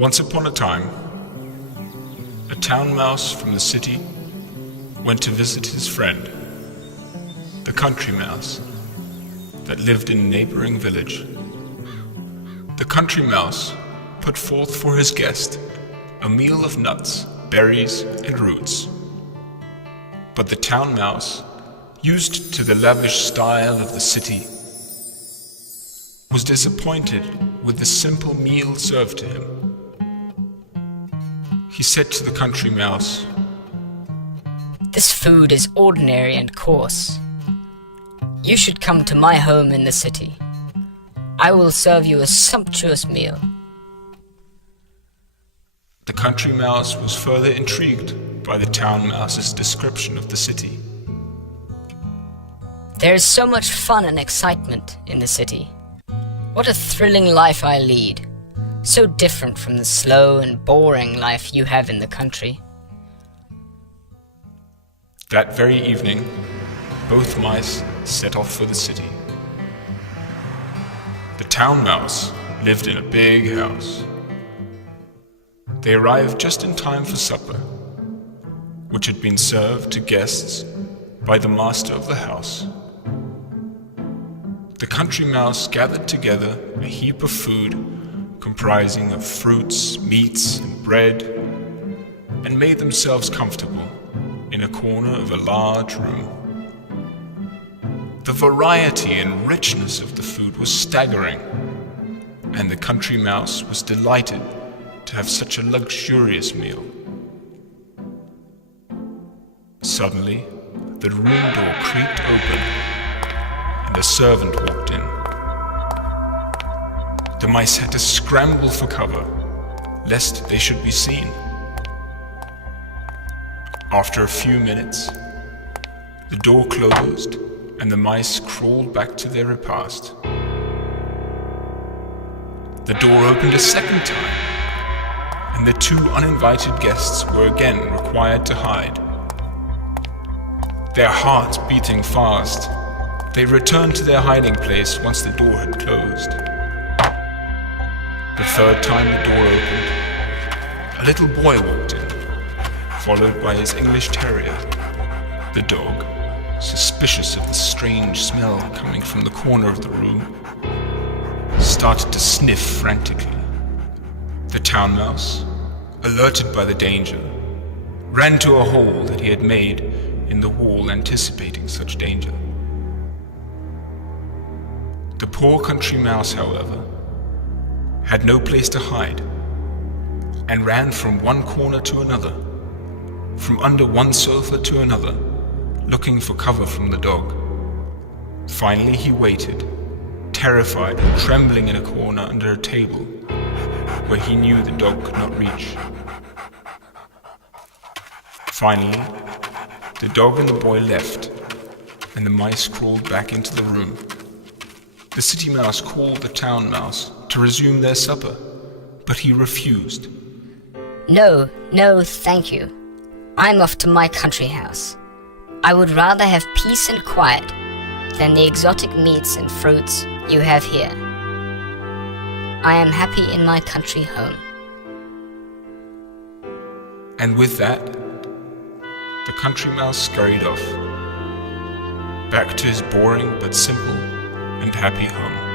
Once upon a time, a town mouse from the city went to visit his friend, the country mouse, that lived in a neighboring village. The country mouse put forth for his guest a meal of nuts, berries, and roots. But the town mouse, used to the lavish style of the city, was disappointed with the simple meal served to him. He said to the country mouse, "This food is ordinary and coarse. You should come to my home in the city. I will serve you a sumptuous meal." The country mouse was further intrigued by the town mouse's description of the city. There is so much fun and excitement in the city. What a thrilling life I lead, so different from the slow and boring life you have in the country. That very evening, both mice set off for the city. The town mouse lived in a big house. They arrived just in time for supper, which had been served to guests by the master of the house. The country mouse gathered together a heap of food comprising of fruits, meats, and bread, and made themselves comfortable in a corner of a large room. The variety and richness of the food was staggering, and the country mouse was delighted to have such a luxurious meal. Suddenly, the room door creaked open, and a servant walked in. The mice had to scramble for cover, lest they should be seen. After a few minutes, the door closed, and the mice crawled back to their repast. The door opened a second time, and the two uninvited guests were again required to hide. Their hearts beating fast, they returned to their hiding place once the door had closed. The third time the door opened, a little boy walked in, followed by his English terrier. The dog, suspicious of the strange smell coming from the corner of the room, started to sniff frantically. The town mouse, alerted by the danger, ran to a hole that he had made in the wall anticipating such danger. The poor country mouse, however, had no place to hide, and ran from one corner to another, from under one sofa to another, looking for cover from the dog. Finally he waited, terrified and trembling in a corner under a table, where he knew the dog could not reach. Finally, the dog and the boy left, and the mice crawled back into the room. The city mouse called the town mouse to resume their supper, but he refused. No, thank you. I'm off to my country house. I would rather have peace and quiet than the exotic meats and fruits you have here. I am happy in my country home. And with that, the country mouse scurried off, back to his boring but simple and happy home.